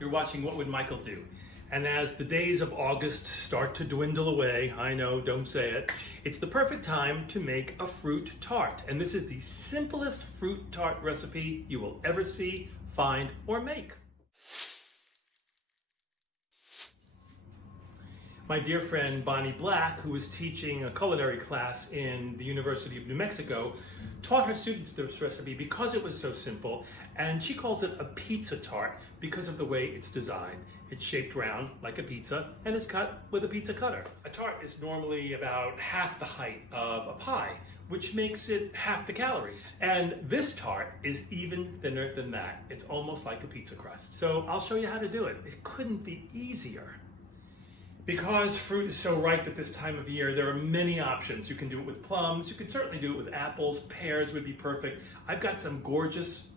You're watching What Would Michael Do? And as the days of August start to dwindle away, I know, don't say it, it's the perfect time to make a fruit tart. And this is the simplest fruit tart recipe you will ever see, find, or make. My dear friend Bonnie Black, who was teaching a culinary class in the University of New Mexico, taught her students this recipe because it was so simple, and she calls it a pizza tart because of the way it's designed. It's shaped round like a pizza and it's cut with a pizza cutter. A tart is normally about half the height of a pie, which makes it half the calories. And this tart is even thinner than that. It's almost like a pizza crust. So I'll show you how to do it. It couldn't be easier. Because fruit is so ripe at this time of year, there are many options. You can do it with plums, you can certainly do it with apples, pears would be perfect. I've got some gorgeous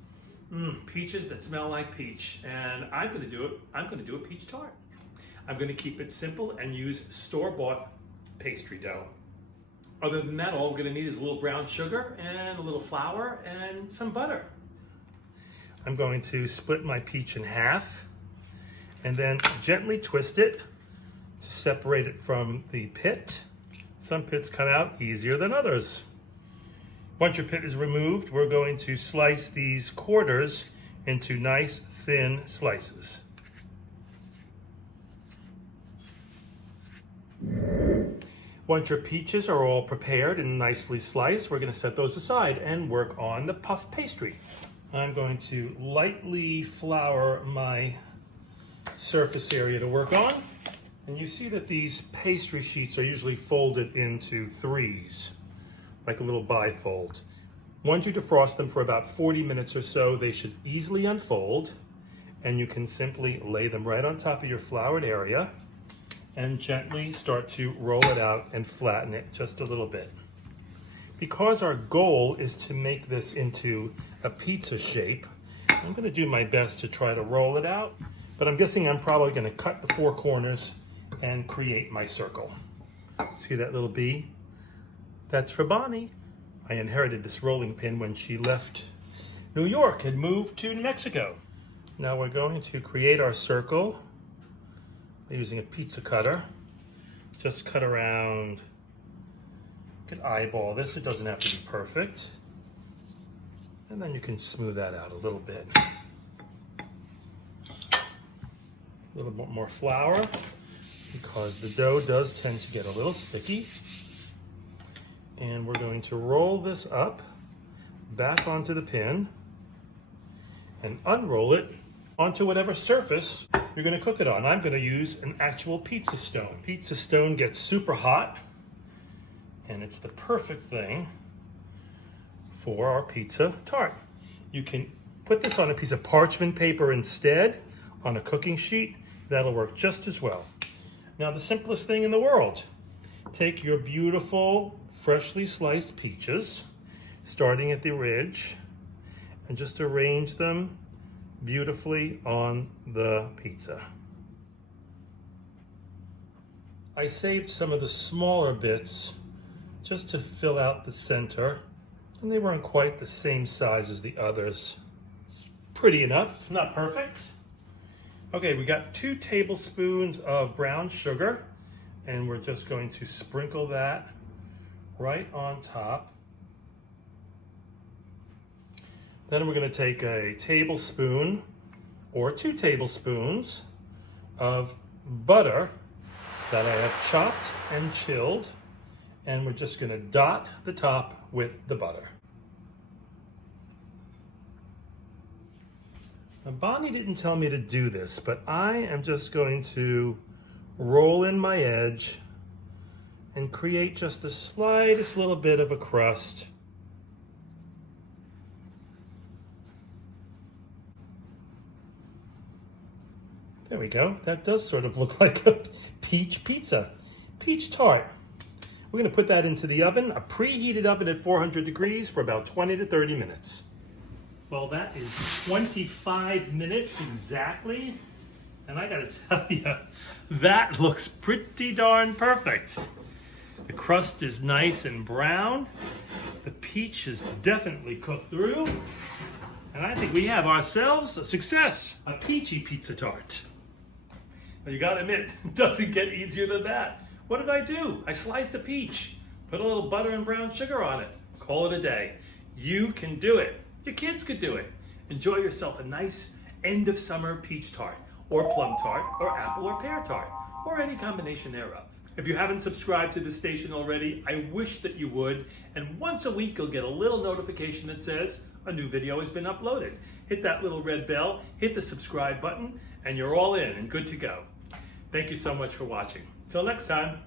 peaches that smell like peach, and I'm gonna do a peach tart. I'm gonna keep it simple and use store-bought pastry dough. Other than that, all we're gonna need is a little brown sugar and a little flour and some butter. I'm going to split my peach in half and then gently twist it to separate it from the pit. Some pits come out easier than others. Once your pit is removed, we're going to slice these quarters into nice thin slices. Once your peaches are all prepared and nicely sliced, we're going to set those aside and work on the puff pastry. I'm going to lightly flour my surface area to work on. And you see that these pastry sheets are usually folded into threes, like a little bifold. Once you defrost them for about 40 minutes or so, they should easily unfold, and you can simply lay them right on top of your floured area and gently start to roll it out and flatten it just a little bit. Because our goal is to make this into a pizza shape, I'm going to do my best to try to roll it out, but I'm guessing I'm probably going to cut the four corners and create my circle. See that little bee? That's for Bonnie. I inherited this rolling pin when she left New York and moved to New Mexico. Now we're going to create our circle using a pizza cutter. Just cut around. You can eyeball this, it doesn't have to be perfect. And then you can smooth that out a little bit. A little bit more flour, because the dough does tend to get a little sticky. And we're going to roll this up back onto the pin and unroll it onto whatever surface you're going to cook it on. I'm going to use an actual pizza stone. Pizza stone gets super hot, and it's the perfect thing for our pizza tart. You can put this on a piece of parchment paper instead, on a cooking sheet. That'll work just as well. Now, the simplest thing in the world. Take your beautiful, freshly sliced peaches, starting at the ridge, and just arrange them beautifully on the pizza. I saved some of the smaller bits just to fill out the center, and they weren't quite the same size as the others. It's pretty enough, not perfect. Okay, we got 2 tablespoons of brown sugar, and we're just going to sprinkle that right on top. Then we're going to take a tablespoon or 2 tablespoons of butter that I have chopped and chilled, and we're just going to dot the top with the butter. Now, Bonnie didn't tell me to do this, but I am just going to roll in my edge and create just the slightest little bit of a crust. There we go. That does sort of look like a peach pizza, peach tart. We're going to put that into the oven, a preheated oven at 400 degrees for about 20 to 30 minutes. Well, that is 25 minutes exactly. And I gotta tell you, that looks pretty darn perfect. The crust is nice and brown. The peach is definitely cooked through. And I think we have ourselves a success, a peachy pizza tart. Now you gotta admit, it doesn't get easier than that. What did I do? I sliced a peach, put a little butter and brown sugar on it. Call it a day. You can do it. Your kids could do it. Enjoy yourself a nice end of summer peach tart, or plum tart, or apple or pear tart, or any combination thereof. If you haven't subscribed to the station already, I wish that you would, and once a week you'll get a little notification that says a new video has been uploaded. Hit that little red bell, hit the subscribe button, and you're all in and good to go. Thank you so much for watching. Till next time.